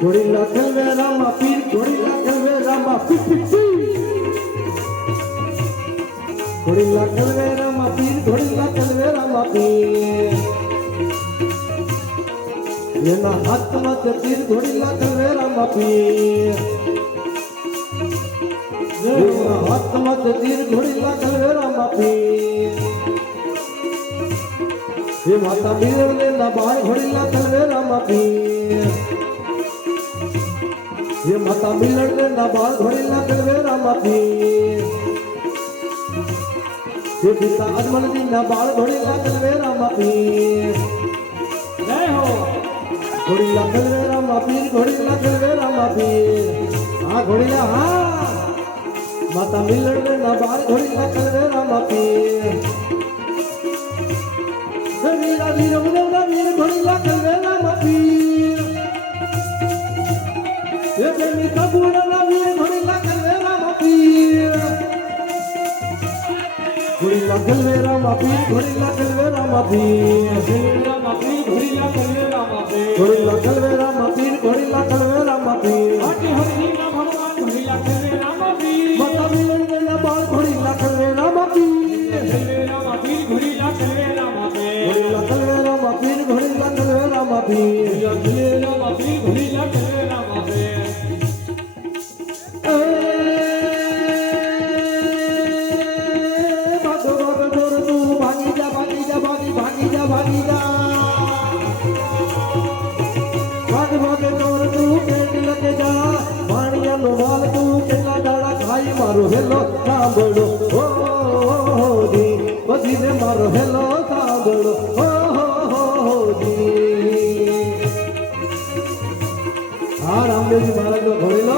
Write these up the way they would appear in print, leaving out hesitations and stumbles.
ઘોડીલા ખેલવે રામા પીર ઘોડીલા ખેલવે રામા પીર ઘોડીલા ખેલવે રામા પીર ઘોડીલા ખેલવે રામા પીર એના હાથમાં તે તીર ઘોડીલા ખેલવે રામા પીર એના હાથમાં તે તીર ઘોડીલા ખેલવે રામા પીર એ માતા મીરને ના બાળ ઘોડીલા ખેલવે રામા પીર ये माता मिलन ने ना बाल घोड़ीला खेलवे रामा पीर ये पिता अजमल दी ना बाल घोड़ीला खेलवे रामा पीर जय हो घोड़ीला खेलवे रामा पीर घोड़ीला खेलवे रामा पीर हाँ घोड़ीला हाँ माता मिलन ने ना बाल घोड़ीला खेलवे रामा पीर वीरा वीर उदवना वीर घोड़ीला खेलवे रामा पीर ये प्रेमी कबूड़ा वीर घोड़ीला खेलवे रामा पीर घोड़ीला खेलवे रामा पीर घोड़ीला खेलवे रामा पीर घोड़ीला खेलवे रामा पीर घोड़ीला खेलवे रामा पीर घोड़ीला खेलवे रामा पीर हाथी हरि ना भगवान घोड़ीला खेलवे रामा पीर माता मिलन ने ना बाल घोड़ीला खेलवे रामा पीर खेलवे रामा पीर घोड़ीला खेलवे रामा पीर घोड़ीला खेलवे रामा पीर घोड़ीला खेलवे रामा पीर खेलवे रामा पीर घोड़ीला खेलवे रामा पीर मारो हेलो सांभळो ओ जी बधी ने मारो हेलो सांभळो ओ जी हाँ रामदेव जी महाराज को घोड़ेलो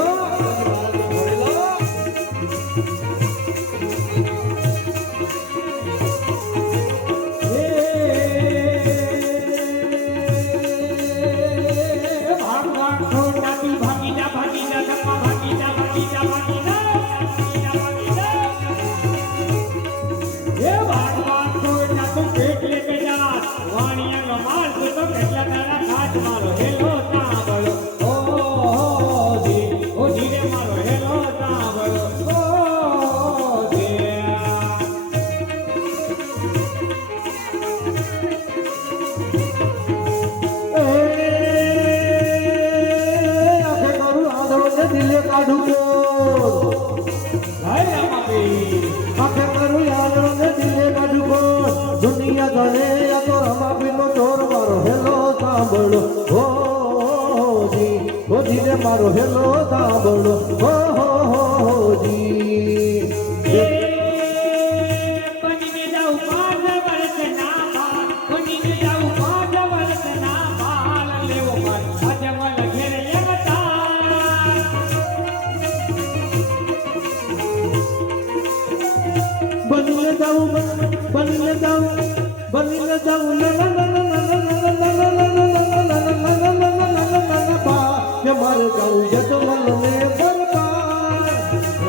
दुनिया गणे या तो रमा पिनो चोर मारो हेलो सांभळो हो जी ने मारो हेलो सांभळो हो जी बनी जाऊ पाज वर्ष ना बनी जाऊ पाज वर्ष ना बाल लेवो मन अजमल घेर येता बनीले जाऊ ला ला ला ला ये मारे जाऊ ये तो मन में बरबाद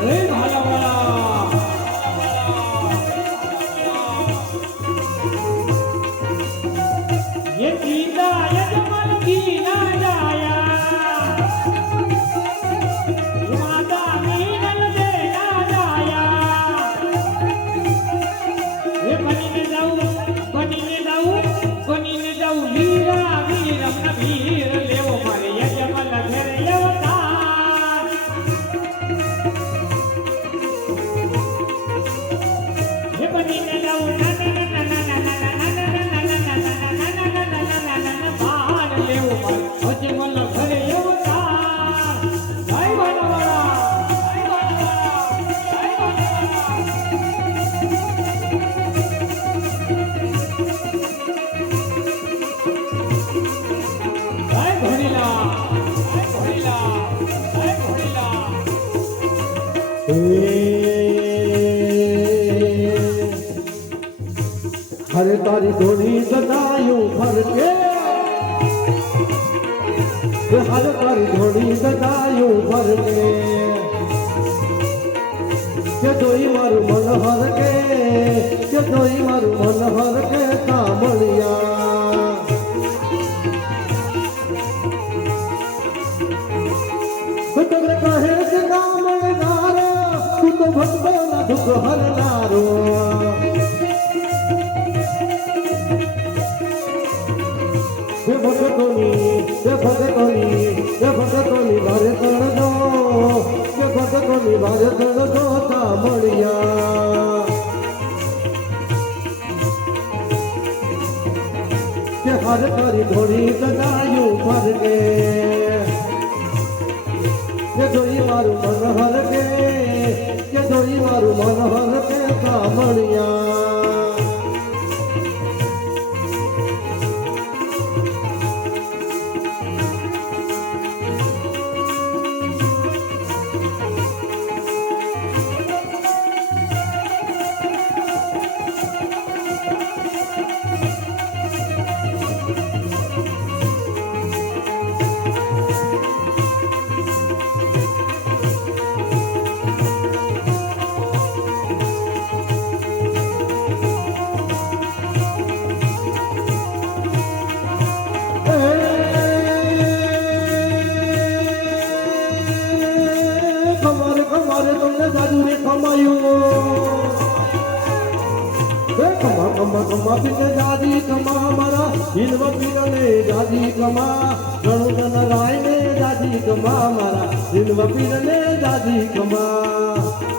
रे भाला भाला ये कीदा ये जमल कीना जाया माता मीनल दे ना जाया ये बनी ने जाऊ वीरा वीरम न वीर लेवो मारे ये जमल घेर येता ये बनी ने जाऊ बाल लेवो मारे अजमल घेर येता भाई भाला भाला हरे तारी घोड़ी गदायूं भर के हर तारी घोड़ी गदायूं भर के दोई मारू मन हर के दोई मारू मन हर के कामड़िया તમને કહે છે ગામડારો તું તો ભક્તોના દુઃખ હરનારો હે ભગતોની વારે તણજો હે ભગતોની વારે તણજો સાંભળ્યા કે હર કરી થોડી સગાયું ફરકે કે જોઈ મારું મન હરકે કે જોઈ મારું મન હરકે સાંભળ્યા કમારે તમને જાદુ ને કમાયું કમા પીને જાદી કમા મારા હિન્વ પીરને જાદી કમા ઘણું જન રાય ને જાદી કમા મારા હિન્વ પીરને જાદી કમા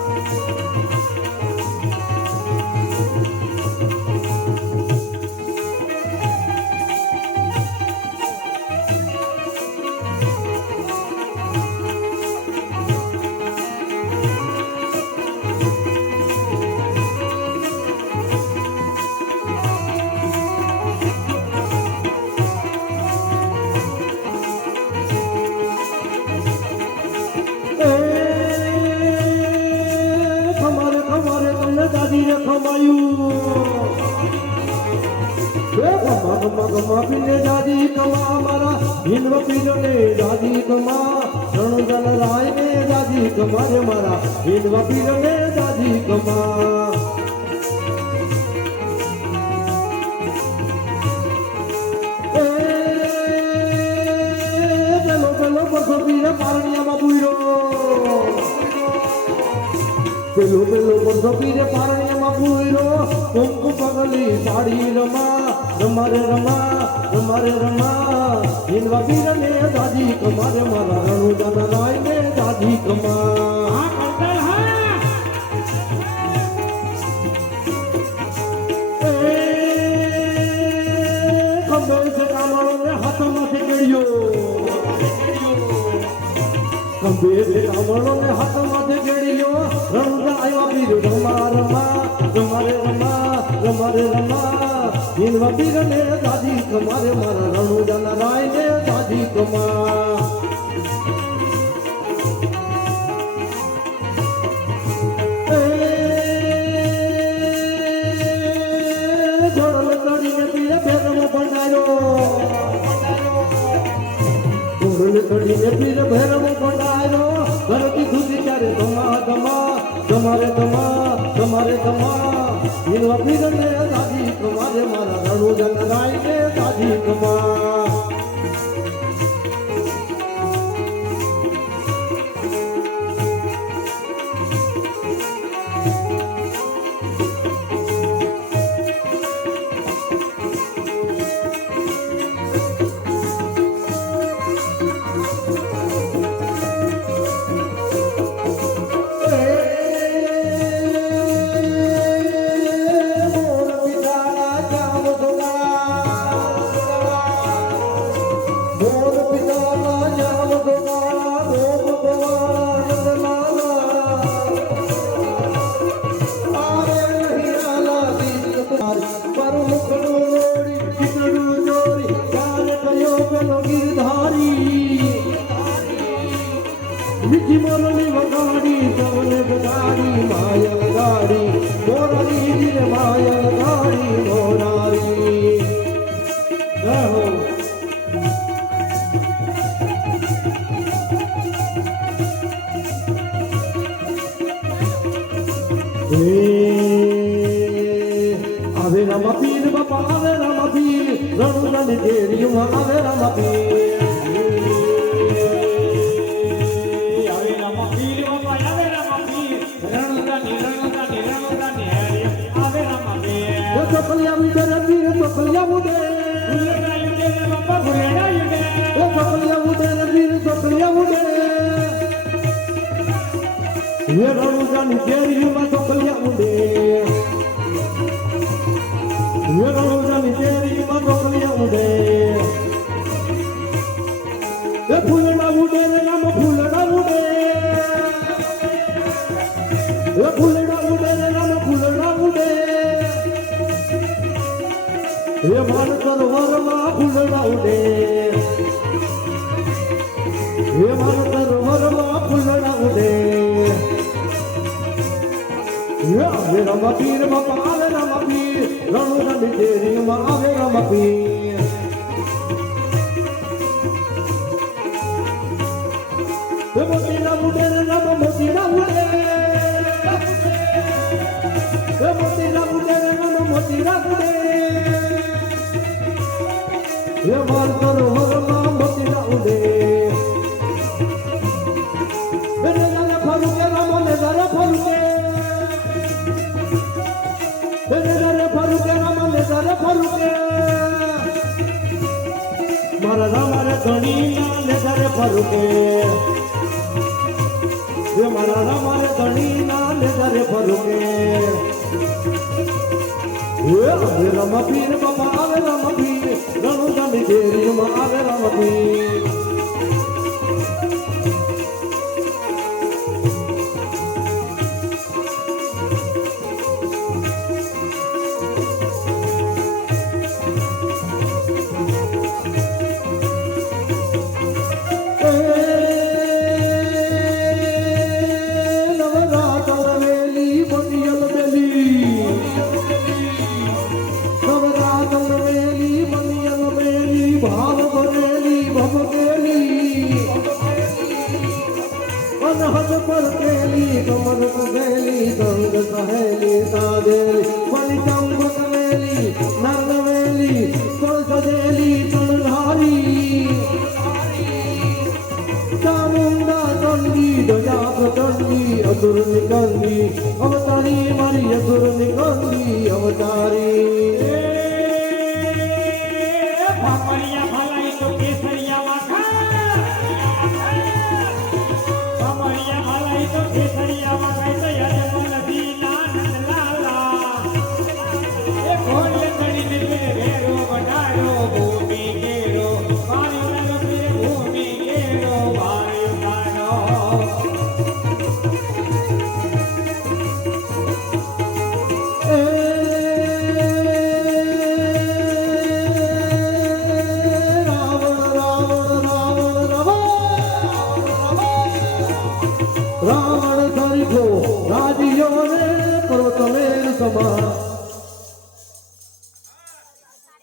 કમા પીને જાદી કમા મારા હિન્વ પીરને જાદી કમા ઘણું જન રાય ને જાદી કમા રે મારા હિન્વ પીરને જાદી કમા પેલો પરસો પીરે પારણિયામાં બુઈરો પેલો પરસો પીરે પારણિયામાં બુઈરો કુંકુ પગલી સાડી રમા રમારે રમા હિન્વા પીરને દાદી કમા રે મારા રણુ જન રાય ને દાદી કમા ખંભે છે કામળો ને હાથમાંથી ગળ્યો ખંભે છે કામળો ને હાથમાંથી ગળ્યો રણુ આવ્યા પીર રમારે રમા હિન્વા પીરને દાદી કમા રે મારા રણુ જન રાય ને દાદી કમા જોડલ તડીને પીરે ભેરવો ભંડારો જોડલ તડીને પીરે ભેરવો ભંડારો ઘરથી ખુશી ત્યારે તમારે હિન્વા પીરને દાદી કમા રે મારા રણુ જન રાય ને દાદી કમા મીઠી મોરલી વગાડી સૌને બગાડી માયલ ગાડી મોરારી જીરે માયલ ગાડી મોરારી રહો આવે રામા પીર બાપા આવે રામા પીર રણુલાની દેરીમાં આવે રામા પીર ये रणुजानी केरीમાં ઢોકલિયા ઉડે ये रणुजानी केरीમાં ઢોકલિયા ઉડે એ ફૂલડા ઉડે રે રામ ફૂલડા ઉડે એ ફૂલડા ઉડે રે રામ ફૂલડા ઉડે એ માન સરોવરમાં ફૂલડા ઉડે એ માન સરોવરમાં ફૂલડા ઉડે આવે રમપીર બાપા આવે રમપીર રણુજાની કેરીમાં આવે રમપીર મોતીડા ઉડે રે રામ મોતીડા ઉડે મોતીડા ઉડે રે રામ મોતીડા ઉડે એ માર સરોવરમાં મોતીડા ઉડે નજારે ફરુકે રામ નજારે ફરુકે નજારે ફરુકે રામ નજારે ફરુકે મારા રામ રે ધણીના નજારે ફરુકે ये मारा रामारे धनी ना ले जारे फरुके ये आवे रमपीर बाबा आवे रमपीर रणुजानी केरीમાં आवे रमपीर भाव बनेली भमकेली अनहद पर केली कमर गेली गंग सहेली सादेली बनी चंबक मेली नरवेली तोल सजेली तलधारी चामुंडा चंडी दयाप चंडी असुर निकंदी अवतारी मारी असुर निकंदी अवतारी પાપરિયા ભલાઈ તો કેસરિયા વાખા પાપરિયા ભલાઈ તો કેસરિયા વાખા તો યજમન દીના નંદલાલા એ કોણ ચડી દિલે વેરો બનાડો ભૂમિ કેરો મારી નગરે ભૂમિ કેરો વારે માનો रावण धरिको राजियो रे पर्वतमेर समान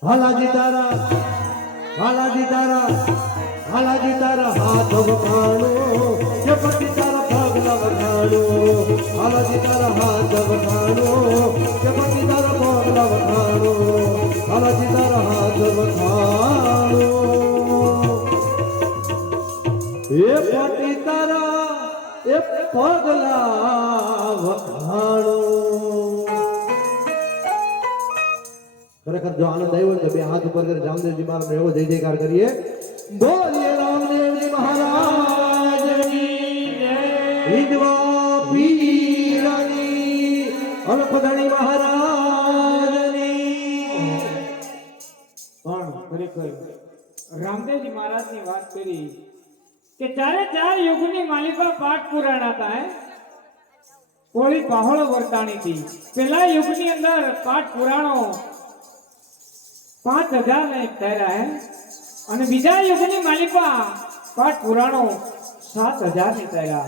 हालाजी तारा हालाजी तारा हाथ वखाणो ये पति तारा पगला वखाणो हालाजी तारा हाथ वखाणो ये पति तारा पगला वखाणो हालाजी तारा हाथ वखाणो ये पति तारा એ પગલા વખાણો ખરેખર જો આનંદ આવ્યો ને બે હાથ ઉપર કરી રામદેવજી મહારાજ એવો જય જયકાર કરીએ બોલીએ રામદેવજી મહારાજની જય વિધવા પીરની અલખધણી મહારાજની પણ ખરેખર રામદેવજી મહારાજની વાત કરી કે ચારે ચાર યુગની માલિકા પાઠ પુરાણ હતા હે કોળી પહોળો વર્તાણી હતી પેલા યુગની અંદર પાઠ પુરાણો 5000 ને તૈરા હે અને બીજા યુગની માલિકા પાઠ પુરાણો 7000 ને તૈરા